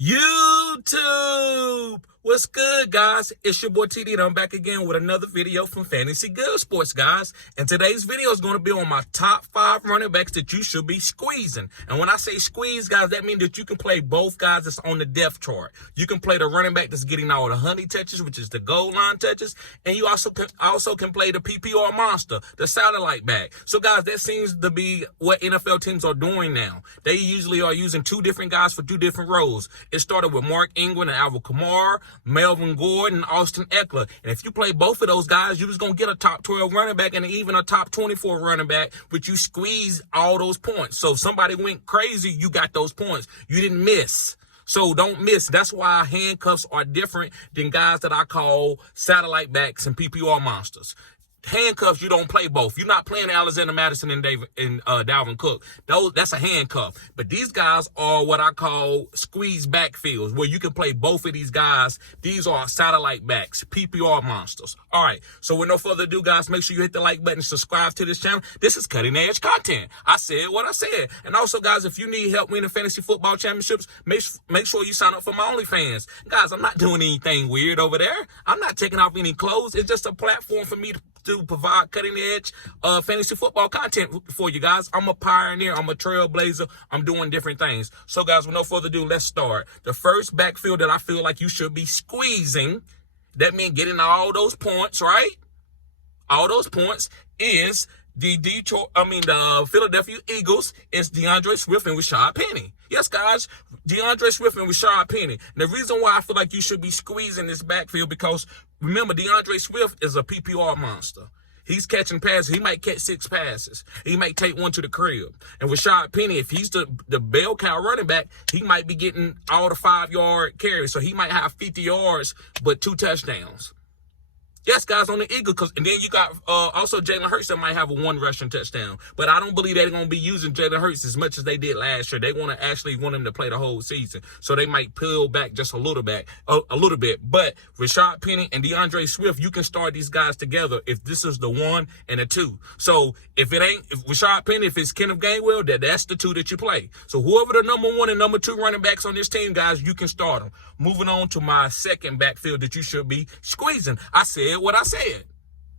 YouTube! What's good, guys? It's your boy TD, and I'm back again with another video from Fantasy Good Sports, guys. And today's video is going to be on my top 5 running backs that you should be squeezing. And when I say squeeze, guys, that means that you can play both guys that's on the depth chart. You can play the running back that's getting all the honey touches, which is the goal line touches. And you also can play the PPR monster, the satellite back. So, guys, that seems to be what NFL teams are doing now. They usually are using 2 different guys for 2 different roles. It started with Mark Ingram and Alvin Kamara, Melvin Gordon, and Austin Eckler. And if you play both of those guys, you're just going to get a top 12 running back and even a top 24 running back, but you squeeze all those points. So if somebody went crazy, you got those points. You didn't miss. So don't miss. That's why handcuffs are different than guys that I call satellite backs and PPR monsters. Handcuffs, you don't play both. You're not playing Alexander Mattison and Dalvin Cook. That's a handcuff. But these guys are what I call squeeze backfields, where you can play both of these guys. These are satellite backs, PPR monsters. All right. So with no further ado, guys, make sure you hit the like button, subscribe to this channel. This is cutting edge content. I said what I said. And also, guys, if you need help winning fantasy football championships, make sure you sign up for my OnlyFans. Guys, I'm not doing anything weird over there. I'm not taking off any clothes. It's just a platform for me to provide cutting-edge fantasy football content for you guys. I'm a pioneer. I'm a trailblazer. I'm doing different things. So, guys, with no further ado, let's start. The first backfield that I feel like you should be squeezing, that means getting all those points, right? All those points is the Philadelphia Eagles. Is DeAndre Swift and Rashad Penny. Yes, guys, DeAndre Swift and Rashad Penny. And the reason why I feel like you should be squeezing this backfield, because remember, DeAndre Swift is a PPR monster. He's catching passes. He might catch 6 passes. He might take one to the crib. And Rashad Penny, if he's the bell cow running back, he might be getting all the 5-yard carries. So he might have 50 yards, but 2 touchdowns. Yes, guys, on the Eagles, and then you got also Jalen Hurts that might have a 1 rushing touchdown. But I don't believe they're going to be using Jalen Hurts as much as they did last year. They want him to play the whole season. So they might peel back just a little bit. But Rashad Penny and DeAndre Swift, you can start these guys together if this is the 1 and the 2. So if Rashad Penny, if it's Kenneth Gainwell, that's the 2 that you play. So whoever the number 1 and number 2 running backs on this team, guys, you can start them. Moving on to my second backfield that you should be squeezing. I said what I said.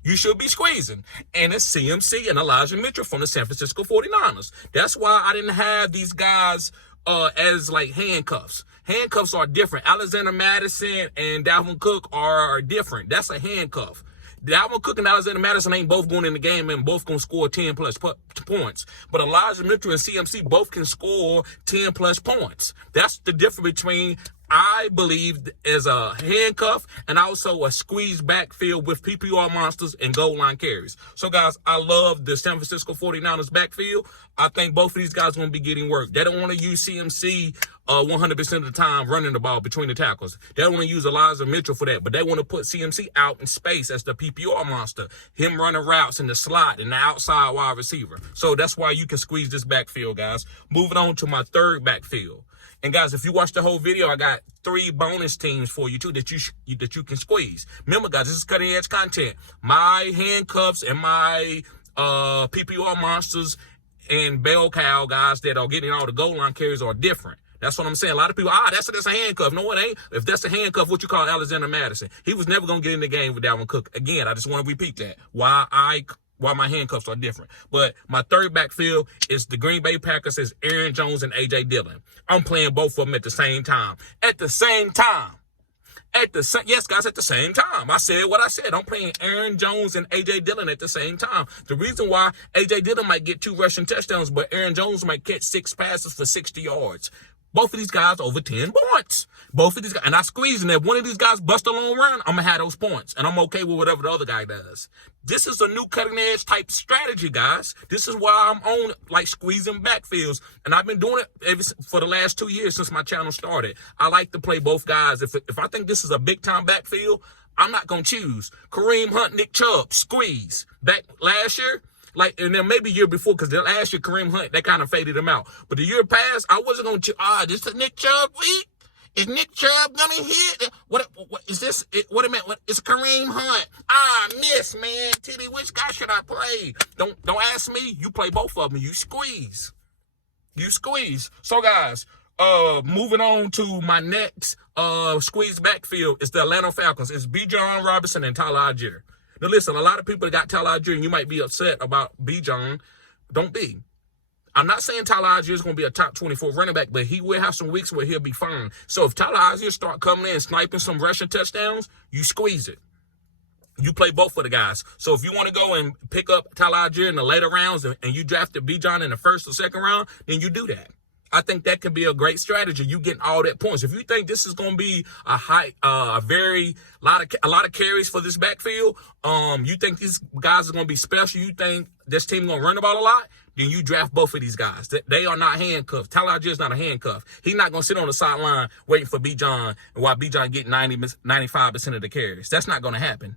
You should be squeezing. And it's CMC and Elijah Mitchell from the San Francisco 49ers. That's why I didn't have these guys as like handcuffs. Handcuffs are different. Alexander Mattison and Dalvin Cook are different. That's a handcuff. Dalvin Cook and Alexander Mattison ain't both going in the game and both going to score 10-plus points. But Elijah Mitchell and CMC both can score 10-plus points. That's the difference between, I believe, is a handcuff and also a squeeze backfield with PPR monsters and goal line carries. So, guys, I love the San Francisco 49ers backfield. I think both of these guys are going to be getting work. They don't want to use CMC 100% of the time running the ball between the tackles. They don't want to use Elijah Mitchell for that, but they want to put CMC out in space as the PPR monster, him running routes in the slot and the outside wide receiver. So that's why you can squeeze this backfield, guys. Moving on to my third backfield. And guys, if you watch the whole video, I got 3 bonus teams for you too that you can squeeze. Remember, guys, this is cutting edge content. My handcuffs and my PPR monsters and bell cow guys that are getting all the goal line carries are different. That's what I'm saying. A lot of people, that's a handcuff. No, it ain't. If that's a handcuff, what you call Alexander Mattison? He was never going to get in the game with Dalvin Cook. Again, I just want to repeat that. Why my handcuffs are different. But my third backfield is the Green Bay Packers, is Aaron Jones and A.J. Dillon. I'm playing both of them at the same time. Yes, guys, at the same time. I said what I said. I'm playing Aaron Jones and A.J. Dillon at the same time. The reason why A.J. Dillon might get 2 rushing touchdowns, but Aaron Jones might catch 6 passes for 60 yards. Both of these guys over 10 points. Both of these guys. And I squeeze, and if one of these guys bust a long run, I'm going to have those points. And I'm okay with whatever the other guy does. This is a new cutting edge type strategy, guys. This is why I'm on like squeezing backfields. And I've been doing it for the last 2 years since my channel started. I like to play both guys. If I think this is a big time backfield, I'm not going to choose Kareem Hunt, Nick Chubb, squeeze. Back last year, and then maybe year before, because the last year Kareem Hunt, that kind of faded him out. But the year past, I wasn't going to, this is Nick Chubb week. Is Nick Chubb gonna hit? What is this? What a minute! It's Kareem Hunt. Miss, man. Titty, which guy should I play? Don't ask me. You play both of them. You squeeze. So, guys, Moving on to my next squeeze backfield is the Atlanta Falcons. It's Bijan Robinson and Tyler Algier. Now listen, a lot of people got Tyler Algier, and you might be upset about Bijan. Don't be. I'm not saying Tyler Algier is going to be a top 24 running back, but he will have some weeks where he'll be fine. So if Tyler Algier start coming in and sniping some rushing touchdowns, you squeeze it. You play both of the guys. So if you want to go and pick up Tyler Algier in the later rounds and you drafted Bijan in the first or second round, then you do that. I think that can be a great strategy. You getting all that points. If you think this is going to be a lot of carries for this backfield, you think these guys are going to be special, you think this team going to run the ball a lot, then you draft both of these guys. They are not handcuffed. Tyler Algier is not a handcuff. He's not going to sit on the sideline waiting for Bijan while Bijan get 95% of the carries. That's not going to happen.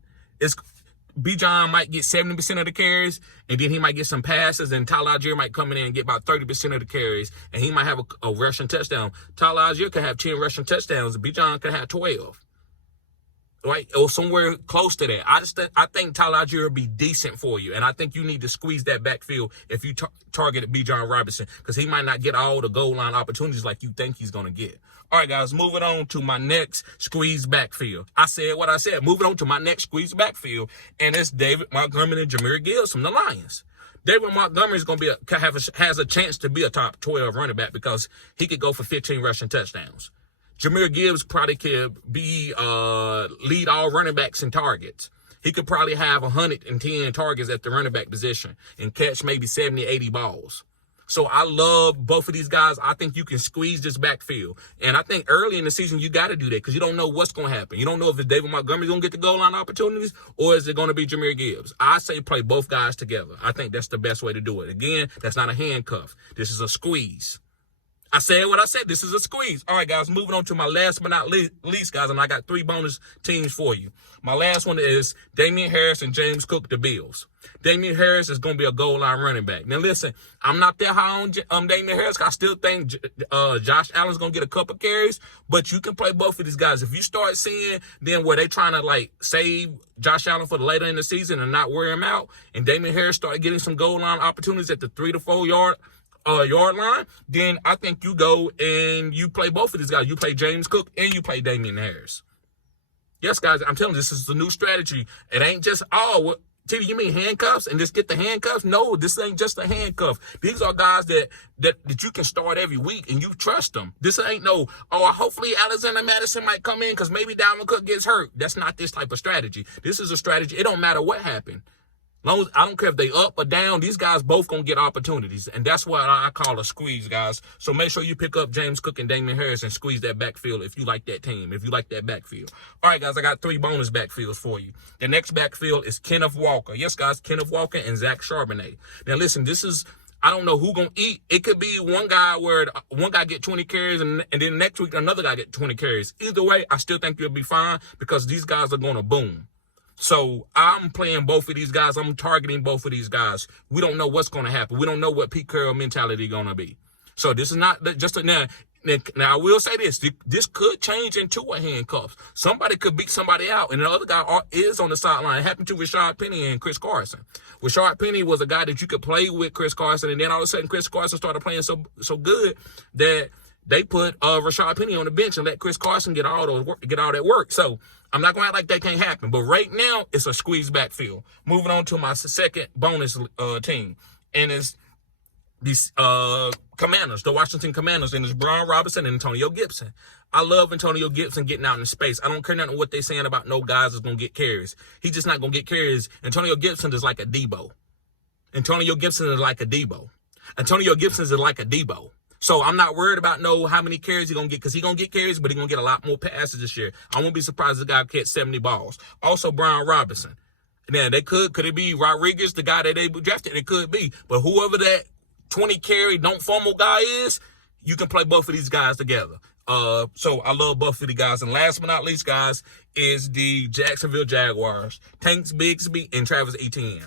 Bijan might get 70% of the carries, and then he might get some passes, and Tyler Algier might come in and get about 30% of the carries, and he might have a rushing touchdown. Tyler Algier could have 10 rushing touchdowns, and Bijan could have 12. Right? Or somewhere close to that. I think Tyler Algier will be decent for you, and I think you need to squeeze that backfield if you targeted Bijan Robinson, because he might not get all the goal line opportunities like you think he's going to get. All right, guys, moving on to my next squeeze backfield. I said what I said. Moving on to my next squeeze backfield, and it's David Montgomery and Jahmyr Gibbs from the Lions. David Montgomery is going to has a chance to be a top 12 running back because he could go for 15 rushing touchdowns. Jahmyr Gibbs probably could be lead all running backs in targets. He could probably have 110 targets at the running back position and catch maybe 70, 80 balls. So I love both of these guys. I think you can squeeze this backfield. And I think early in the season, you got to do that because you don't know what's going to happen. You don't know if it's David Montgomery going to get the goal line opportunities or is it going to be Jahmyr Gibbs. I say play both guys together. I think that's the best way to do it. Again, that's not a handcuff. This is a squeeze. I said what I said. This is a squeeze. All right, guys, moving on to my last but not least, guys, and I got 3 bonus teams for you. My last one is Damien Harris and James Cook, the Bills. Damien Harris is going to be a goal line running back. Now, listen, I'm not that high on Damien Harris. I still think Josh Allen's going to get a couple carries, but you can play both of these guys. If you start seeing then where they trying to, save Josh Allen for the later in the season and not wear him out, and Damien Harris start getting some goal line opportunities at the 3 to 4 yard line, then I think you go and you play both of these guys. You play James Cook and you play Damien Harris. Yes, guys, I'm telling you, this is the new strategy. It ain't just, Titty, you mean handcuffs and just get the handcuffs? No, this ain't just a handcuff. These are guys that you can start every week and you trust them. This ain't hopefully Alexander Madison might come in because maybe Dalvin Cook gets hurt. That's not this type of strategy. This is a strategy. It don't matter what happened. Long as I don't care if they up or down, these guys both gonna get opportunities, and that's what I call a squeeze, guys. So make sure you pick up James Cook and Damien Harris and squeeze that backfield if you like that team, if you like that backfield. All right, guys, I got 3 bonus backfields for you. The next backfield is Kenneth Walker. Yes, guys, Kenneth Walker and Zach Charbonnet. Now, listen, I don't know who gonna eat. It could be one guy where one guy get 20 carries and then next week another guy get 20 carries. Either way, I still think you'll be fine because these guys are gonna boom. So I'm playing both of these guys. I'm targeting both of these guys. We don't know what's going to happen. We don't know what Pete Carroll mentality going to be. So this is not just now. Now I will say this. This could change into a handcuff. Somebody could beat somebody out, and the other guy is on the sideline. It happened to Rashad Penny and Chris Carson. Rashad Penny was a guy that you could play with Chris Carson, and then all of a sudden Chris Carson started playing so good that they put Rashad Penny on the bench and let Chris Carson get all that work. So I'm not going to act like that can't happen. But right now, it's a squeeze backfield. Moving on to my second bonus team. And it's these Commanders, the Washington Commanders, and it's Brian Robinson and Antonio Gibson. I love Antonio Gibson getting out in space. I don't care nothing what they're saying about no guys that's going to get carries. He's just not going to get carries. Antonio Gibson is like a Debo. Antonio Gibson is like a Debo. Antonio Gibson is like a Debo. So I'm not worried about how many carries he's going to get because he's going to get carries, but he's going to get a lot more passes this year. I won't be surprised if the guy catch 70 balls. Also, Brian Robinson. Now, could it be Rodriguez, the guy that they drafted? It could be. But whoever that 20 carry, don't fumble guy is, you can play both of these guys together. So I love both of the guys. And last but not least, guys, is the Jacksonville Jaguars. Tank Bigsby and Travis Etienne.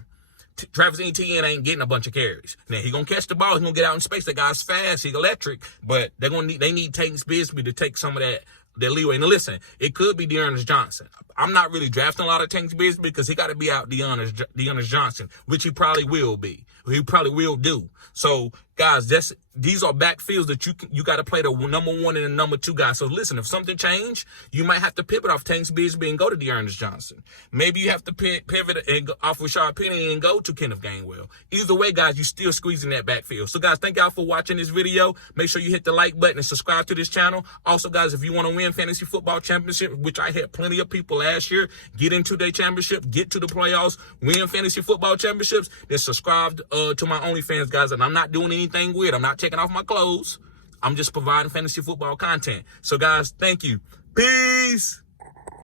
Travis Etienne ain't getting a bunch of carries. Now, he going to catch the ball. He's going to get out in space. That guy's fast. He's electric. But they need Tank Bigsby to take some of that leeway. Now, listen, it could be Dearness Johnson. I'm not really drafting a lot of Tank Bigsby because he got to be out Dearness Johnson, which he probably will be. He probably will do. So, guys, these are backfields that you got to play the number one and the number two guys. So, listen, if something changed, you might have to pivot off Tanks Bigsby and go to Dearness Johnson. Maybe you have to pivot off Rashard Penny and go to Kenneth Gainwell. Either way, guys, you still squeezing that backfield. So, guys, thank y'all for watching this video. Make sure you hit the like button and subscribe to this channel. Also, guys, if you want to win fantasy football championship, which I had plenty of people last year get into their championship, get to the playoffs, win fantasy football championships, then subscribe to my OnlyFans, guys. And I'm not doing anything weird. I'm not taking off my clothes. I'm just providing fantasy football content. So, guys, thank you. Peace.